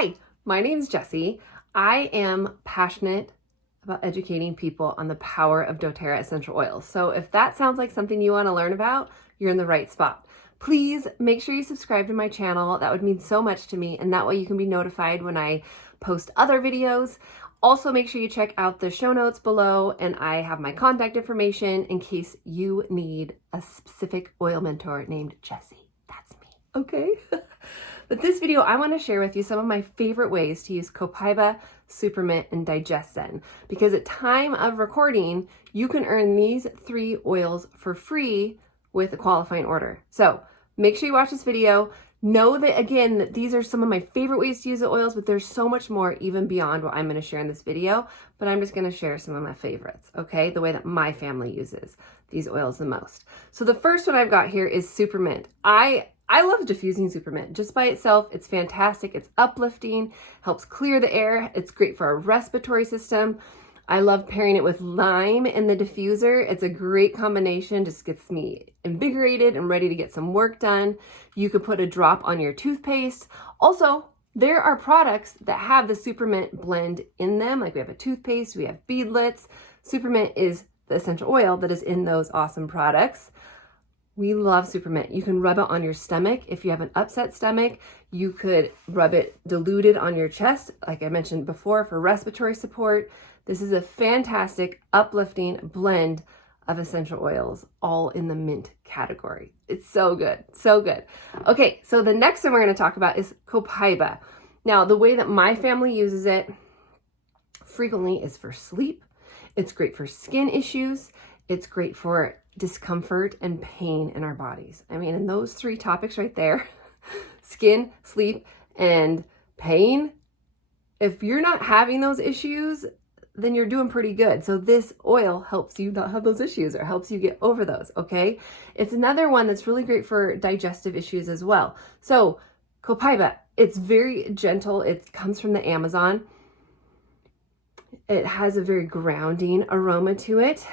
Hi, my name is Jessie. I am passionate about educating people on the power of doTERRA essential oils. So if that sounds like something you want to learn about, you're in the right spot. Please make sure you subscribe to my channel. That would mean so much to me, and that way you can be notified when I post other videos. Also, make sure you check out the show notes below, and I have my contact information in case you need a specific oil mentor named Jessie. That's me, okay? But this video, I want to share with you some of my favorite ways to use Copaiba, SuperMint, and DigestZen, because at time of recording, you can earn these 3 oils for free with a qualifying order. So make sure you watch this video. Know that, again, that these are some of my favorite ways to use the oils, but there's so much more even beyond what I'm going to share in this video. But I'm just going to share some of my favorites, okay? The way that my family uses these oils the most. So the first one I've got here is SuperMint. I love diffusing SuperMint. Just by itself, it's fantastic. It's uplifting, helps clear the air. It's great for our respiratory system. I love pairing it with lime in the diffuser. It's a great combination, just gets me invigorated and ready to get some work done. You could put a drop on your toothpaste. Also, there are products that have the SuperMint blend in them. Like we have a toothpaste, we have beadlets. SuperMint is the essential oil that is in those awesome products. We love SuperMint. You can rub it on your stomach. If you have an upset stomach, you could rub it diluted on your chest, like I mentioned before, for respiratory support. This is a fantastic, uplifting blend of essential oils, all in the mint category. It's so good, so good. Okay, so the next one we're going to talk about is Copaiba. Now, the way that my family uses it frequently is for sleep. It's great for skin issues. It's great for discomfort and pain in our bodies. I mean, in those 3 topics right there, skin, sleep, and pain, if you're not having those issues, then you're doing pretty good. So this oil helps you not have those issues or helps you get over those, okay? It's another one that's really great for digestive issues as well. So Copaiba, it's very gentle. It comes from the Amazon. It has a very grounding aroma to it.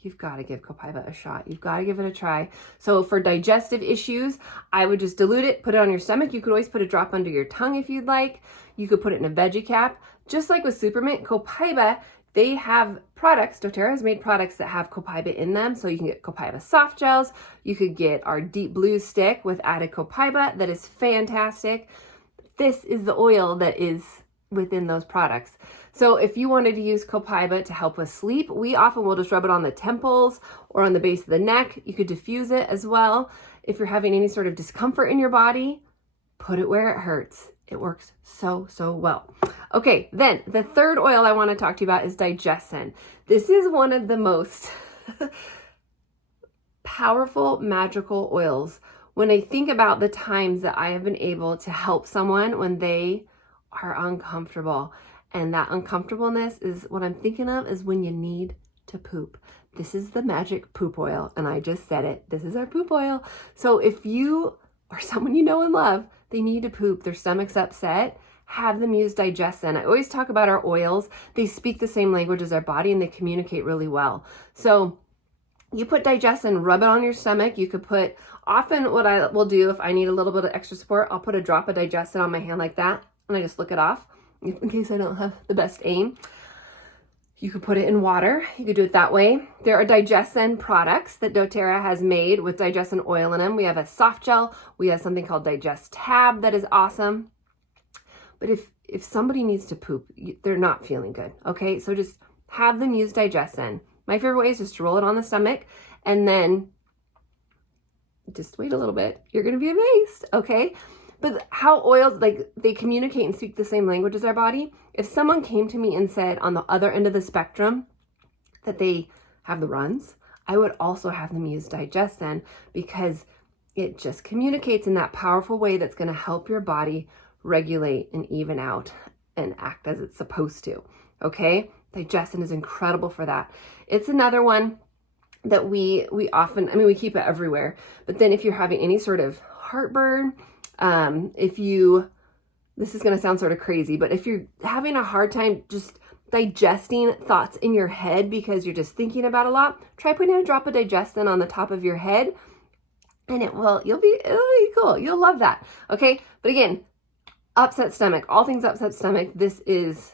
You've got to give Copaiba a shot. You've got to give it a try. So for digestive issues, I would just dilute it, put it on your stomach. You could always put a drop under your tongue if you'd like. You could put it in a veggie cap. Just like with SuperMint, Copaiba, they have products, doTERRA has made products that have Copaiba in them. So you can get Copaiba soft gels. You could get our deep blue stick with added Copaiba. That is fantastic. This is the oil that is within those products. So if you wanted to use Copaiba to help with sleep, we often will just rub it on the temples or on the base of the neck. You could diffuse it as well. If you're having any sort of discomfort in your body, put it where it hurts. It works so, so well. Okay, then the third oil I want to talk to you about is DigestZen. This is one of the most powerful, magical oils. When I think about the times that I have been able to help someone when they are uncomfortable, and that uncomfortableness is what I'm thinking of is when you need to poop. This is the magic poop oil, and I just said it. This is our poop oil. So if you or someone you know and love, they need to poop, their stomach's upset, have them use DigestZen. I always talk about our oils. They speak the same language as our body, and they communicate really well. So you put DigestZen, rub it on your stomach. You could put, often what I will do if I need a little bit of extra support, I'll put a drop of DigestZen on my hand like that, and I just lick it off in case I don't have the best aim. You could put it in water. You could do it that way. There are DigestZen products that doTERRA has made with DigestZen oil in them. We have a soft gel. We have something called Digest Tab that is awesome. But if somebody needs to poop, they're not feeling good, okay? So just have them use DigestZen. My favorite way is just to roll it on the stomach and then just wait a little bit. You're gonna be amazed, okay? But how oils, like, they communicate and speak the same language as our body. If someone came to me and said on the other end of the spectrum that they have the runs, I would also have them use DigestZen because it just communicates in that powerful way that's going to help your body regulate and even out and act as it's supposed to, okay? DigestZen is incredible for that. It's another one that we often, I mean, we keep it everywhere. But then if you're having any sort of heartburn, this is going to sound sort of crazy, but if you're having a hard time just digesting thoughts in your head because you're just thinking about a lot, try putting a drop of DigestZen on the top of your head and it'll be cool. You'll love that. Okay. But again, upset stomach, all things upset stomach, this is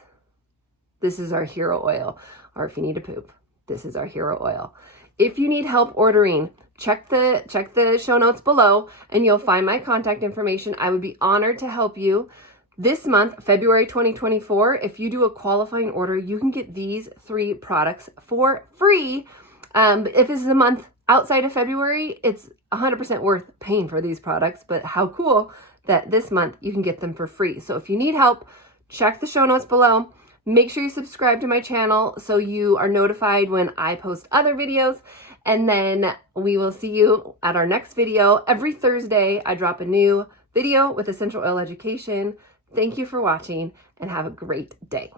our hero oil. Or if you need to poop, this is our hero oil. If you need help ordering, check the show notes below and you'll find my contact information. I would be honored to help you. This month, February 2024, if you do a qualifying order, you can get these 3 products for free. If this is a month outside of February, it's 100% worth paying for these products, but how cool that this month you can get them for free. So if you need help, check the show notes below. Make sure you subscribe to my channel so you are notified when I post other videos. And then we will see you at our next video. Every Thursday, I drop a new video with essential oil education. Thank you for watching and have a great day.